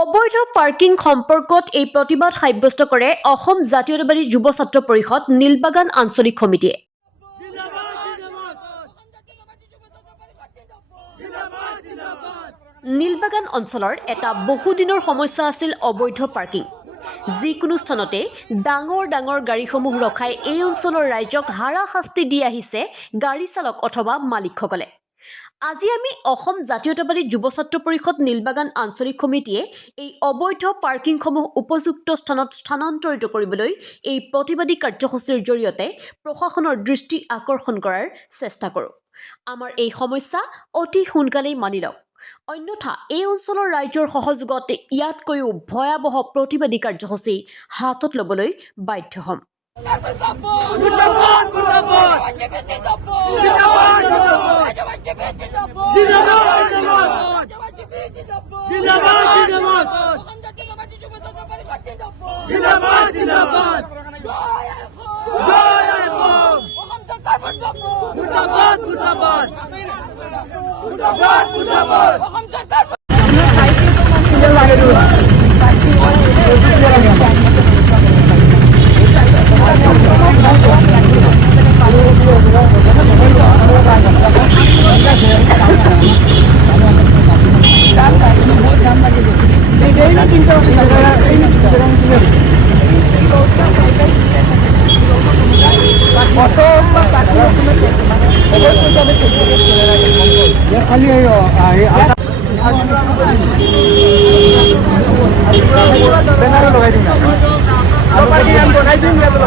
অবৈধ পাৰ্কিং সম্পৰ্কত এই প্ৰতিবাদ সাব্যস্ত কৰে অসম জাতীয়তাবাদী যুৱ ছাত্ৰ পৰিষদ নীলবাগান আঞ্চলিক সমিতিয়ে। নীলবাগান অঞ্চলৰ এটা বহুদিনৰ সমস্যা আছিল অবৈধ পাৰ্কিং। যিকোনো স্থানতে ডাঙৰ ডাঙৰ গাড়ীসমূহ ৰখাই এই অঞ্চলৰ ৰাইজক হাৰাশাস্তি দি আহিছে গাড়ী চালক অথবা মালিকসকলে। আজি আমি অসম জাতীয়তাবাদী যুৱ ছাত্ৰ পৰিষদ নীলবাগান আঞ্চলিক সমিতিয়ে এই অবৈধ পাৰ্কিংসমূহ উপযুক্ত স্থানত স্থানান্তৰিত কৰিবলৈ এই প্ৰতিবাদী কাৰ্যসূচীৰ জৰিয়তে প্ৰশাসনৰ দৃষ্টি আকৰ্ষণ কৰাৰ চেষ্টা কৰোঁ। আমাৰ এই সমস্যা অতি সোনকালেই মানি লওক, অন্যথা এই অঞ্চলৰ ৰাইজৰ সহযোগত ইয়াতকৈও ভয়াৱহ প্ৰতিবাদী কাৰ্যসূচী হাতত ল'বলৈ বাধ্য হ'ম।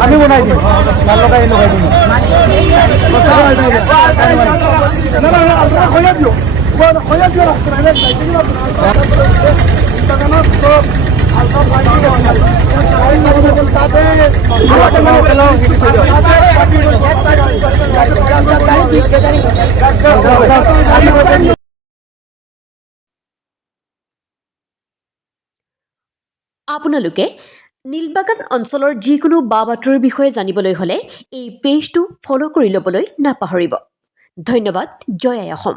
আমি বনাই দিম চাল লগাই দিম আপোনালোকে নীলবাগান অঞ্চলৰ যিকোনো বা বাতৰিৰ বিষয়ে জানিবলৈ হ'লে এই পেজটো ফ'ল' কৰি ল'বলৈ নাপাহৰিব। ধন্যবাদ। জয় আই অসম।